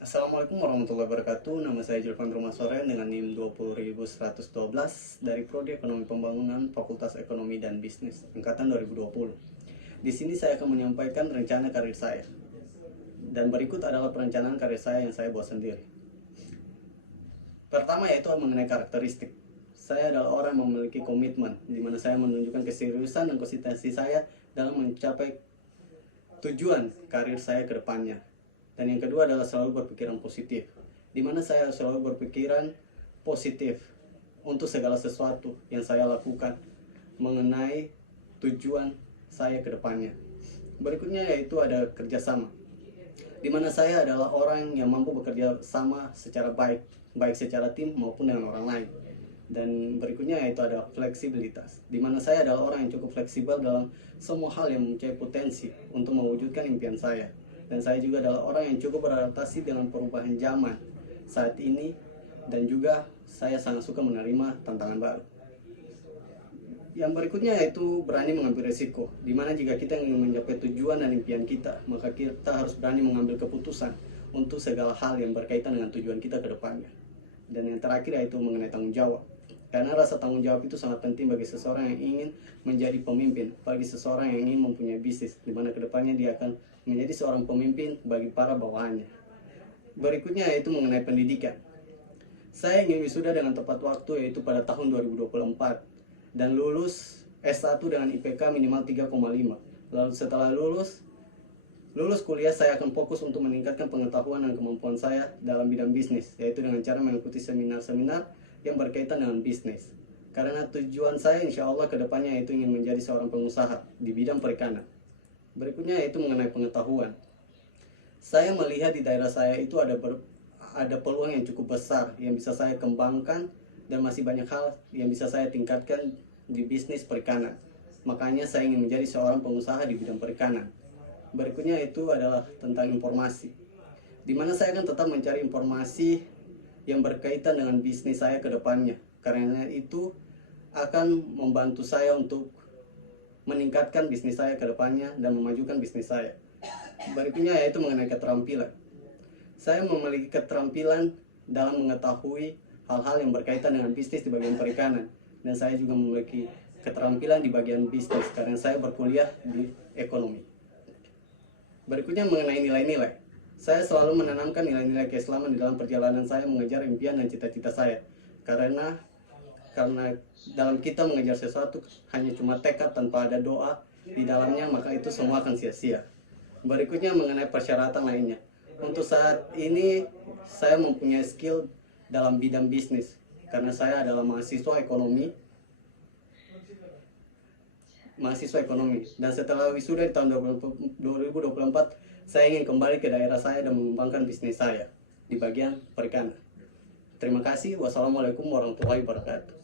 Assalamualaikum warahmatullahi wabarakatuh. Nama saya Julvan Rumasoren dengan NIM 20112 dari Prodi Ekonomi Pembangunan Fakultas Ekonomi dan Bisnis angkatan 2020. Di sini saya akan menyampaikan rencana karir saya. Dan berikut adalah perencanaan karir saya yang saya buat sendiri. Pertama yaitu mengenai karakteristik. Saya adalah orang yang memiliki komitmen, di mana saya menunjukkan keseriusan dan konsistensi saya dalam mencapai tujuan karir saya ke depannya. Dan yang kedua adalah selalu berpikiran positif, di mana saya selalu berpikiran positif untuk segala sesuatu yang saya lakukan mengenai tujuan saya ke depannya. Berikutnya yaitu ada kerjasama, di mana saya adalah orang yang mampu bekerja sama secara baik secara tim maupun dengan orang lain. Dan berikutnya yaitu ada fleksibilitas, di mana saya adalah orang yang cukup fleksibel dalam semua hal yang mempunyai potensi untuk mewujudkan impian saya. Dan saya juga adalah orang yang cukup beradaptasi dengan perubahan zaman saat ini, dan juga saya sangat suka menerima tantangan baru. Yang berikutnya yaitu berani mengambil risiko, di mana jika kita ingin mencapai tujuan dan impian kita, maka kita harus berani mengambil keputusan untuk segala hal yang berkaitan dengan tujuan kita ke depannya. Dan yang terakhir yaitu mengenai tanggung jawab, karena rasa tanggung jawab itu sangat penting bagi seseorang yang ingin menjadi pemimpin, bagi seseorang yang ingin mempunyai bisnis, di mana kedepannya dia akan menjadi seorang pemimpin bagi para bawahannya. Berikutnya yaitu mengenai pendidikan. Saya ingin wisuda dengan tepat waktu, yaitu pada tahun 2024, dan lulus S1 dengan IPK minimal 3,5. Lalu setelah lulus kuliah, saya akan fokus untuk meningkatkan pengetahuan dan kemampuan saya dalam bidang bisnis, yaitu dengan cara mengikuti seminar-seminar yang berkaitan dengan bisnis. Karena tujuan saya insya Allah kedepannya yaitu ingin menjadi seorang pengusaha di bidang perikanan. Berikutnya yaitu mengenai pengetahuan. Saya melihat di daerah saya itu ada peluang yang cukup besar yang bisa saya kembangkan, dan masih banyak hal yang bisa saya tingkatkan di bisnis perikanan. Makanya saya ingin menjadi seorang pengusaha di bidang perikanan. Berikutnya itu adalah tentang informasi, di mana saya akan tetap mencari informasi yang berkaitan dengan bisnis saya ke depannya. Karena itu akan membantu saya untuk meningkatkan bisnis saya ke depannya dan memajukan bisnis saya. Berikutnya yaitu mengenai keterampilan. Saya memiliki keterampilan dalam mengetahui hal-hal yang berkaitan dengan bisnis di bagian perikanan. Dan saya juga memiliki keterampilan di bagian bisnis karena saya berkuliah di ekonomi. Berikutnya mengenai nilai-nilai. Saya selalu menanamkan nilai-nilai keislaman di dalam perjalanan saya mengejar impian dan cita-cita saya. Karena dalam kita mengejar sesuatu hanya cuma tekad tanpa ada doa di dalamnya, maka itu semua akan sia-sia. Berikutnya mengenai persyaratan lainnya. Untuk saat ini saya mempunyai skill dalam bidang bisnis karena saya adalah mahasiswa ekonomi, dan setelah wisuda di tahun 2024 saya ingin kembali ke daerah saya dan mengembangkan bisnis saya di bagian perikanan. Terima kasih. Wassalamualaikum warahmatullahi wabarakatuh.